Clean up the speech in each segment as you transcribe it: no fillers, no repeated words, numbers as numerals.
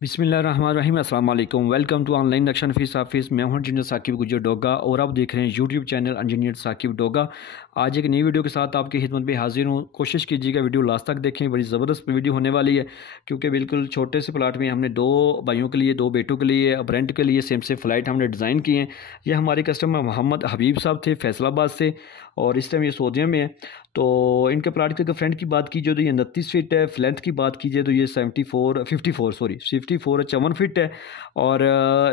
बिस्मिल्लाहिर्रहमानिर्रहीम अस्सलाम वालेकुम। वेलकम टू ऑनलाइन नक्शा नफीस ऑफिस। मैं हूं इंजीनियर साकिब गुजर डोगा और आप देख रहे हैं YouTube channel engineer Saqib Doga. आज एक नई वीडियो के साथ आपकी खिदमत में हाजिर हूं। कोशिश कीजिएगा वीडियो लास्ट तक देखें, बड़ी ज़बरदस्त वीडियो होने वाली है क्योंकि बिल्कुल छोटे से प्लाट में हमने दो भाइयों के लिए, दो बेटों के लिए, अब रेंट के लिए सेम से फ़्लाइट हमने डिज़ाइन किए हैं। ये हमारे कस्टमर मोहम्मद हबीब साहब थे फैसलाबाद से और इस टाइम ये सऊदीया में है। तो इनके प्लाट के फ्रंट की बात कीजिए तो ये 29 फीट है, लेंथ की बात कीजिए तो ये 54 54 फीट है और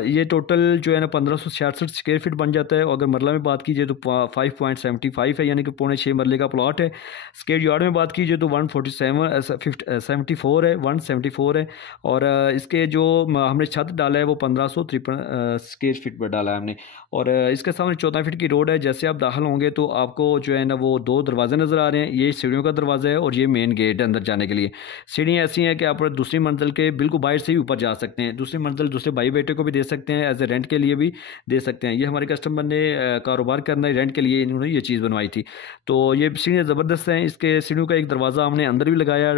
ये टोटल जो है ना 1566 स्क्वायर फीट बन जाता है। और अगर मरला में बात कीजिए तो 5.75 है, यानी कि 6.25 मरले का प्लॉट है। स्क्वायर यार्ड में बात कीजिए तो 174 है और इसके जो हमने छत डाला है वो 1553 स्क्वायर फीट पर डाला है हमने। और इसके सामने 14 फीट की रोड है। जैसे आप दाखिल होंगे तो आपको जो है ना वो दो दरवाजे नज़र आ रहे हैं। ये सीढ़ियों का दरवाज़ा है और ये मेन गेट है अंदर जाने के लिए। सीढ़ियाँ ऐसी हैं कि आप दूसरी मंजिल के बिल्कुल बाहर से ही ऊपर जा सकते हैं। दूसरी मंजिल दूसरे भाई बेटे को भी दे सकते हैं, एज ए रेंट के लिए भी दे सकते हैं। ये हमारे कस्टमर ने कारोबार करना है, रेंट के लिए इन्होंने ये चीज़ बनवाई थी। तो ये सीढ़ियाँ ज़बरदस्त हैं। इसके सीढ़ियों का एक दरवाज़ा हमने अंदर भी लगाया,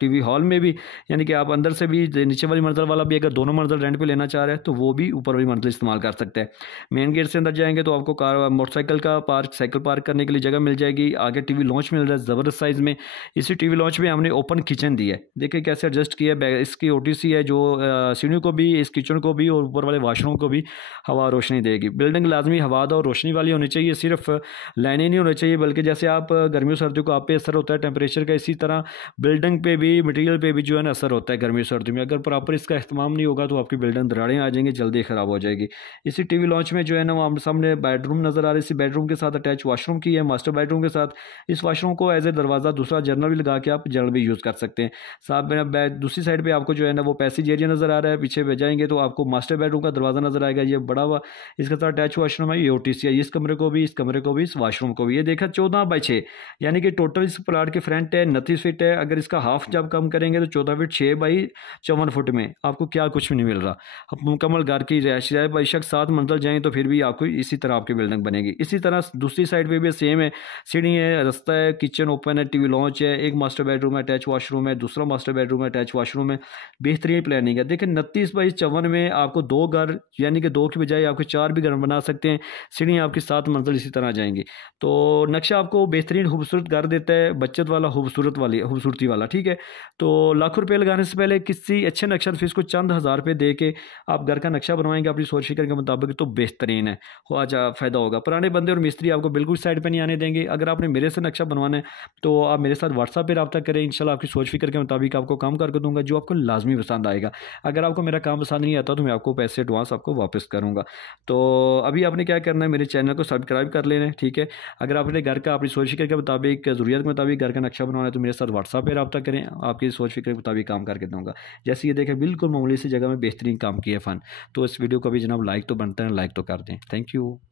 टीवी हॉल में भी, यानी कि आप अंदर से भी नीचे वाली मंजिल वाला भी अगर दोनों मंजिल रेंट पे लेना चाह रहे हैं तो वो भी ऊपर वाली मंजिल इस्तेमाल कर सकते हैं। मेन गेट से अंदर जाएंगे तो आपको कार मोटरसाइकिल का साइकिल पार्क करने के लिए जगह मिल जाएगी। आगे टीवी लॉन्च मिल रहा है ज़बरदस्त साइज़ में। इसी टीवी लॉन्च में हमने ओपन किचन दी है। देखिए कैसे एडजस्ट किया है। इसकी ओटीसी है जो सीढ़ियों को भी, इस किचन को भी और ऊपर वाले वाशरूम को भी हवा रोशनी देगी। बिल्डिंग लाजमी हवादार और रोशनी वाली होनी चाहिए, सिर्फ लाइनें नहीं होनी चाहिए, बल्कि जैसे आप गर्मियों सर्दियों को आप पे असर होता है टेम्परेचर का, इसी तरह बिल्डिंग पे भी, मटीरियल पे भी जो है ना असर होता है गर्मियों सर्दियों में। अगर प्रॉपर इसका इस्तेमाल नहीं होगा तो आपकी बिल्डिंग दरारें आ जाएंगी, जल्दी ख़राब हो जाएगी। इसी टीवी लॉन्च में जो है ना वो सामने बेडरूम नज़र आ रही है। इसी बेडरूम के साथ अटैच वाशरूम की है, मास्टर बेडरूम के साथ। इस वाशरूम को एज ए दरवाज़ा दूसरा जर्नल भी लगा के आप जर्नल भी यूज़ कर सकते हैं। साथ में दूसरी साइड पे आपको जो है ना वो पैसेज एरिया नज़र आ रहा है। पीछे पे जाएंगे तो आपको मास्टर बेडरूम का दरवाज़ा नज़र आएगा, ये बड़ा हुआ। इसके साथ अटैच वाशरूम है, ये ओटीसी है। इस कमरे को भी, इस कमरे को भी, इस वाशरूम को भी। ये देखा 14/6, यानी कि टोटल इस प्लाट के फ्रंट है 29 फीट है। अगर इसका हाफ जब कम करेंगे तो 14 फीट 6/54 फुट में आपको क्या कुछ भी नहीं मिल रहा। अब मुकम्मल घर की रहायश है, बेशक 7 मंजिल जाएँ तो फिर भी आपको इसी तरह आपकी बिल्डिंग बनेगी। इसी तरह दूसरी साइड पर भी सेम है, सीढ़ी है, रास्ता है, किचन ओपन है, टीवी लॉन्च है, एक मास्टर बेडरूम है, अटैच वाशरूम है, दूसरा मास्टर बेडरूम है, अटैच वाशरूम है। बेहतरीन प्लानिंग है। देखिए 29/54 में आपको दो घर, यानी कि दो की बजाय आपको 4 भी घर बना सकते हैं। सीढ़ियाँ आपकी 7 मंजिल इसी तरह जाएंगी। तो नक्शा आपको बेहतरीन खूबसूरत घर देता है, बचत वाला, खूबसूरती वाला, ठीक है। तो लाखों रुपये लगाने से पहले किसी अच्छे नक्शा फीस को चंद हज़ार रुपये दे के आप घर का नक्शा बनवाएंगे अपनी सोच फिक्र के मुताबिक तो बेहतरीन है, हो आज फ़ायदा होगा। पुराने बंदे और मिस्त्री आपको बिल्कुल साइड पर नहीं आने देंगे। अगर आपने मेरे से नक्शा बनवाना है तो आप मेरे साथ व्हाट्सएप पर रब्ता करें, इंशाल्लाह आपकी सोच फिक्र के मुताबिक आपको काम करके दूंगा जो आपको लाजमी पसंद आएगा। अगर आपको मेरा काम पसंद नहीं आता तो मैं आपको पैसे एडवांस आपको वापस करूंगा। तो अभी आपने क्या करना है, मेरे चैनल को सब्सक्राइब कर लेना है, ठीक है। अगर आपने घर का अपनी सोच फिक्र के मुताबिक, ज़रूरत के मुताबिक घर का नक्शा बनवाना है तो मेरे साथ व्हाट्सएप पर रब्ता करें, आपकी सोच फिक्र के मुताबिक काम करके दूंगा। जैसे ये देखें बिल्कुल मामूली सी जगह में बेहतरीन काम किया फ़न। तो इस वीडियो को भी जनाब लाइक तो बनता है, लाइक तो कर दें। Thank you.